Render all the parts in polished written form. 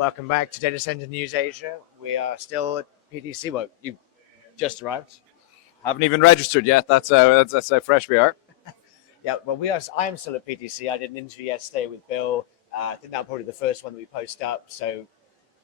Welcome back to Data Center News Asia. We are still at PTC. Well, you just arrived. Haven't even registered yet. That's how fresh we are. Yeah, well, we are. I am still at PTC. I did an interview yesterday with Bill. I think that was probably the first one that we post up. So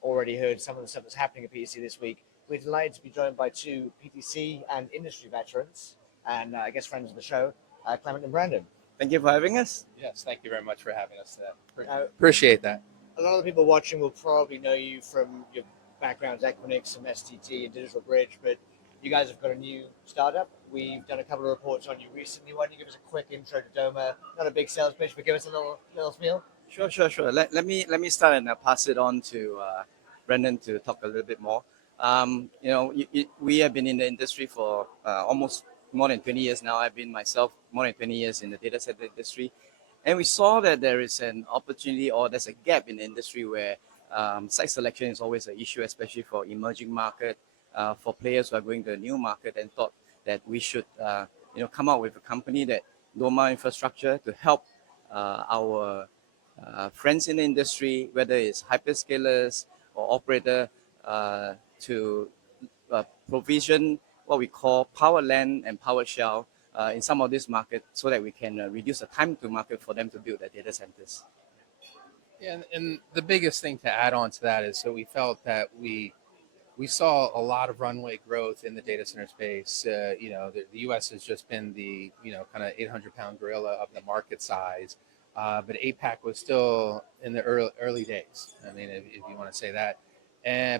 already heard some of the stuff that's happening at PTC this week. We're delighted to be joined by two PTC and industry veterans, and I guess friends of the show, Clement and Brandon. Thank you for having us. Yes, thank you very much for having us today. Appreciate that. A lot of the people watching will probably know you from your backgrounds, Equinix and STT and Digital Bridge, but you guys have got a new startup. We've done a couple of reports on you recently. Why don't you give us a quick intro to Doma? Not a big sales pitch, but give us a little spiel. Sure. Let me start and pass it on to Brendan to talk a little bit more. We have been in the industry for almost more than 20 years now. I've been myself more than 20 years in the data center industry. And we saw that there is an opportunity or there's a gap in the industry where site selection is always an issue, especially for emerging market, for players who are going to a new market, and thought that we should come out with a company that Doma Infrastructure to help our friends in the industry, whether it's hyperscalers or operator, to provision what we call power land and power shell in some of these markets so that we can reduce the time to market for them to build their data centers. Yeah, and the biggest thing to add on to that is so we felt that we saw a lot of runway growth in the data center space. The U.S. has just been the kind of 800-pound gorilla of the market size, but APAC was still in the early days. I mean, if you want to say that.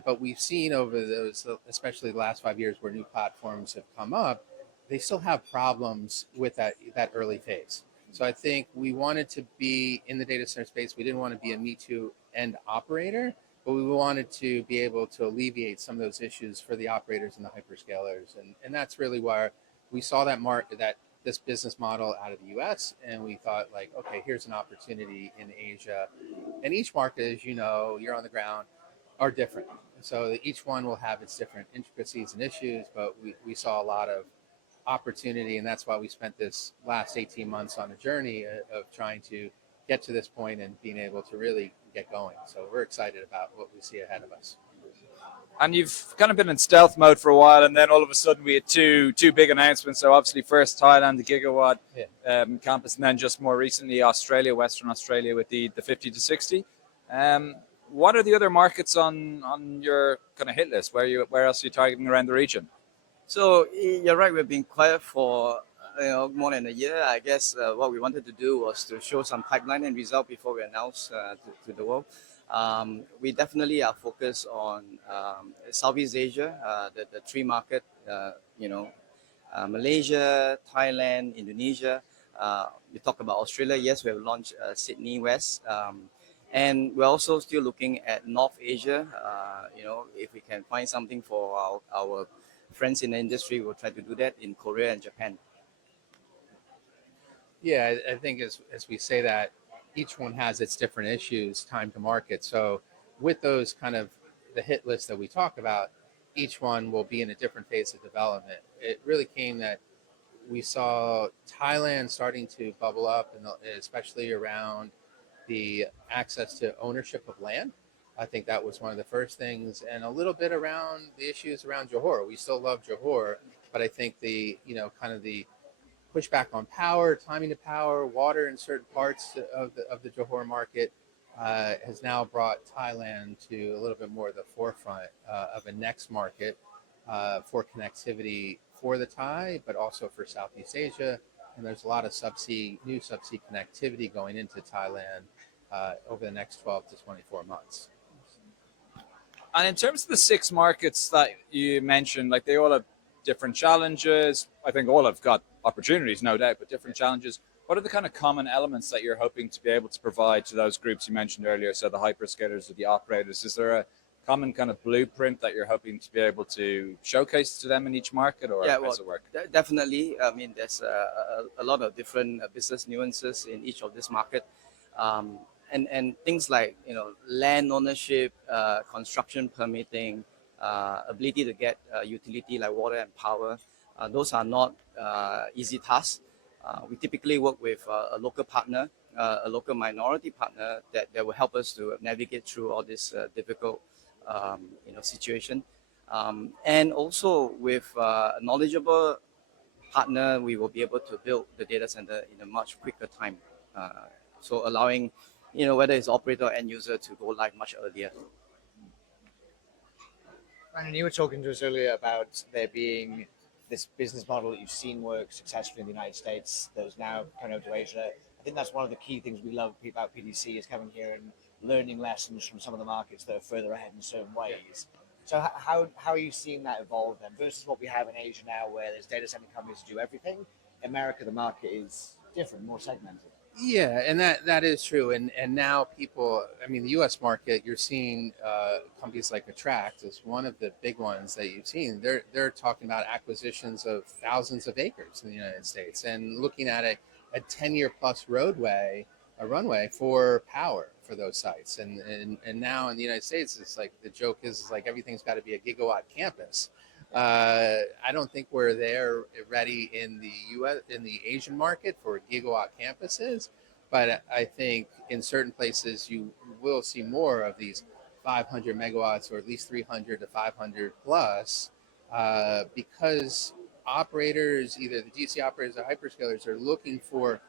But we've seen over those, especially the last 5 years, where new platforms have come up, they still have problems with that early phase. So I think we wanted to be in the data center space. We didn't want to be a Me Too end operator, but we wanted to be able to alleviate some of those issues for the operators and the hyperscalers. And that's really why we saw that this business model out of the US, and we thought, like, okay, here's an opportunity in Asia. And each market, as you know, you're on the ground, are different. So each one will have its different intricacies and issues, but we saw a lot of opportunity, and that's why we spent this last 18 months on a journey of trying to get to this point and being able to really get going. So we're excited about what we see ahead of us. And you've kind of been in stealth mode for a while, and then all of a sudden we had two big announcements. So obviously first Thailand, the gigawatt campus, and then just more recently Australia, Western Australia with the 50 to 60. What are the other markets on your kind of hit list? Where else are you targeting around the region? So you're right. We've been quiet for more than a year. I guess what we wanted to do was to show some pipeline and result before we announce to the world. We definitely are focused on Southeast Asia, the three market, Malaysia, Thailand, Indonesia. You talk about Australia. Yes, we have launched Sydney West. And we're also still looking at North Asia. If we can find something for our friends in the industry, we'll try to do that in Korea and Japan. Yeah, I think as we say that, each one has its different issues, time to market. So with those kind of the hit list that we talk about, each one will be in a different phase of development. It really came that we saw Thailand starting to bubble up, and especially around the access to ownership of land. I think that was one of the first things, and a little bit around the issues around Johor. We still love Johor, but I think the pushback on power, timing to power, water in certain parts of the Johor market has now brought Thailand to a little bit more of the forefront of a next market for connectivity for the Thai, but also for Southeast Asia. And there's a lot of new subsea connectivity going into Thailand over the next 12 to 24 months. And in terms of the 6 markets that you mentioned, like they all have different challenges. I think all have got opportunities, no doubt, but different challenges. What are the kind of common elements that you're hoping to be able to provide to those groups you mentioned earlier? So the hyperscalers or the operators, is there a common kind of blueprint that you're hoping to be able to showcase to them in each market, or how does it work? Definitely. I mean, there's a lot of different business nuances in each of this market. And things like land ownership, construction permitting, ability to get utility like water and power, those are not easy tasks. We typically work with a local partner, a local minority partner that will help us to navigate through all this difficult situation. And also with a knowledgeable partner, we will be able to build the data center in a much quicker time. So allowing, whether it's operator or end user to go live much earlier. Brandon, you were talking to us earlier about there being this business model that you've seen work successfully in the United States that is now coming over to Asia. I think that's one of the key things we love about PTC is coming here and learning lessons from some of the markets that are further ahead in certain ways. So how are you seeing that evolve then versus what we have in Asia now where there's data center companies that do everything? America, the market is different, more segmented. Yeah, and that is true. And now people, I mean, the U.S. market, you're seeing companies like Attract is one of the big ones that you've seen. They're talking about acquisitions of thousands of acres in the United States and looking at a 10-year plus a runway for power for those sites. And now in the United States, it's like the joke is like everything's got to be a gigawatt campus. I don't think we're there ready in the U.S. in the Asian market for gigawatt campuses, but I think in certain places you will see more of these 500 megawatts or at least 300 to 500 plus, because operators, either the DC operators or hyperscalers, are looking for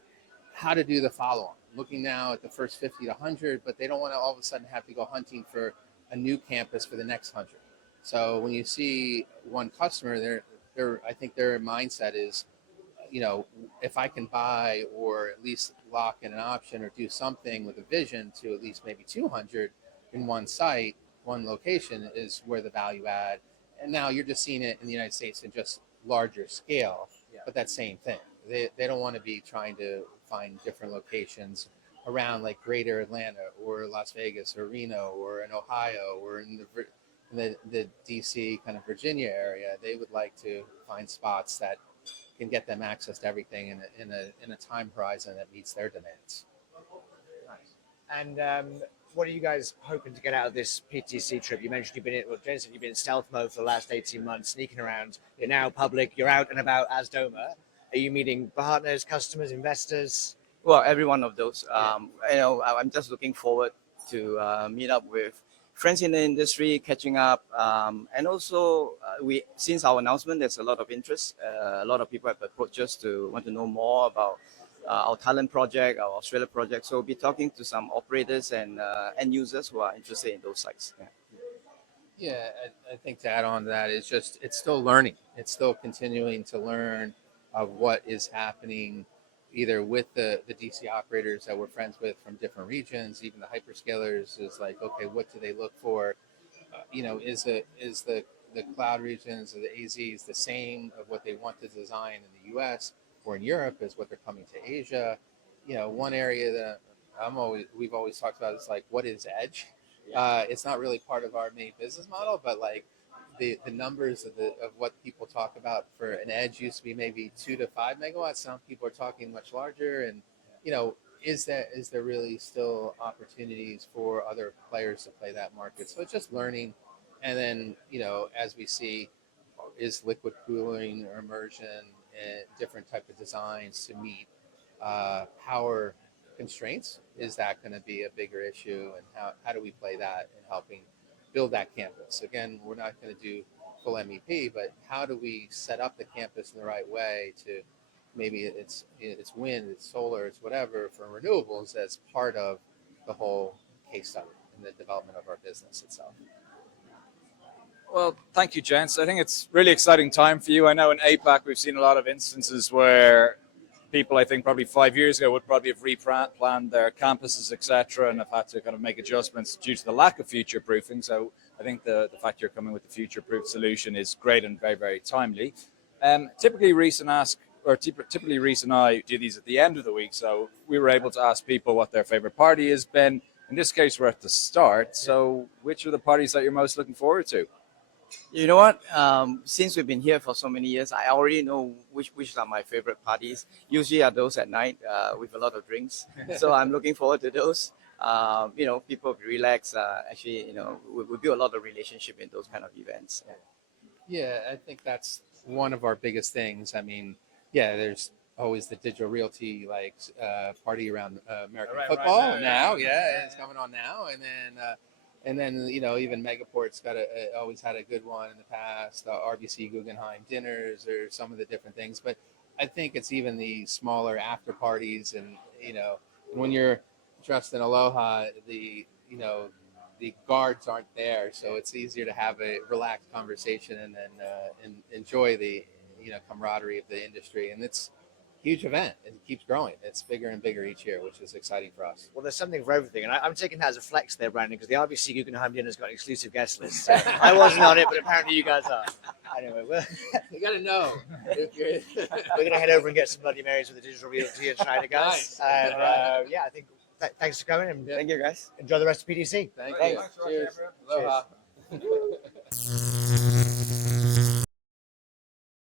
how to do the follow-on. Looking now at the first 50 to 100, but they don't want to all of a sudden have to go hunting for a new campus for the next 100. So when you see one customer, I think their mindset is, if I can buy or at least lock in an option or do something with a vision to at least maybe 200 in one site, one location is where the value add. And now you're just seeing it in the United States in just larger scale, but that same thing. They don't want to be trying to find different locations around like greater Atlanta or Las Vegas or Reno or in Ohio or in the DC kind of Virginia area. They would like to find spots that can get them access to everything in a time horizon that meets their demands. Nice. And what are you guys hoping to get out of this PTC trip? You mentioned James said you've been in stealth mode for the last 18 months, sneaking around. You're now public. You're out and about as Doma. Are you meeting partners, customers, investors? Well, every one of those. I'm just looking forward to meet up with friends in the industry, catching up, and also since our announcement, there's a lot of interest. A lot of people have approached us to want to know more about our Thailand project, our Australia project. So we'll be talking to some operators and end users who are interested in those sites. Yeah, I think to add on to that is just it's still learning. It's still continuing to learn of what is happening either with the DC operators that we're friends with from different regions, even the hyperscalers is like, okay, what do they look for? Is the cloud regions or the AZs the same of what they want to design in the US or in Europe is what they're coming to Asia? One area that we've always talked about is like, what is edge? It's not really part of our main business model, but like the numbers of what people talk about for an edge used to be maybe 2 to 5 megawatts. Now people are talking much larger, and is there really still opportunities for other players to play that market? So it's just learning, and then as we see, is liquid cooling or immersion and different type of designs to meet power constraints, is that going to be a bigger issue, and how do we play that in helping build that campus? Again, we're not going to do full MEP, but how do we set up the campus in the right way to maybe it's wind, it's solar, it's whatever for renewables as part of the whole case study in the development of our business itself. Well, thank you, gents. I think it's really exciting time for you. I know in APAC we've seen a lot of instances where people, I think probably 5 years ago, would probably have replanned their campuses, etc., and have had to kind of make adjustments due to the lack of future proofing. So I think the fact you're coming with the future proof solution is great and very, very timely. Typically, Reese and I do these at the end of the week, so we were able to ask people what their favorite party has been. In this case, we're at the start. So which are the parties that you're most looking forward to? You know what? Since we've been here for so many years, I already know which are my favorite parties. Usually are those at night with a lot of drinks. So I'm looking forward to those. People relax. Actually, we build a lot of relationship in those kind of events. Yeah, I think that's one of our biggest things. I mean, yeah, there's always the digital realty party around American Right, football right, now. yeah. Yeah, it's coming on now, and then even Megaport's always had a good one in the past. The RBC Guggenheim dinners or some of the different things, but I think it's even the smaller after parties, and when you're dressed in aloha, the guards aren't there, so it's easier to have a relaxed conversation and then enjoy the camaraderie of the industry. And it's a huge event. It keeps growing. It's bigger and bigger each year, which is exciting for us. Well, there's something for everything, and I'm taking that as a flex there, Brandon, because the RBC Guggenheim dinner's got an exclusive guest list. So I wasn't on it, but apparently you guys are. Anyway, You got to know. we're going to head over and get some Bloody Marys with the digital realty and China guys. Nice. And yeah, I think thanks for coming, and Thank you, guys. enjoy the rest of PTC. Thank Right. you. Thanks, Cheers. Roger. Aloha.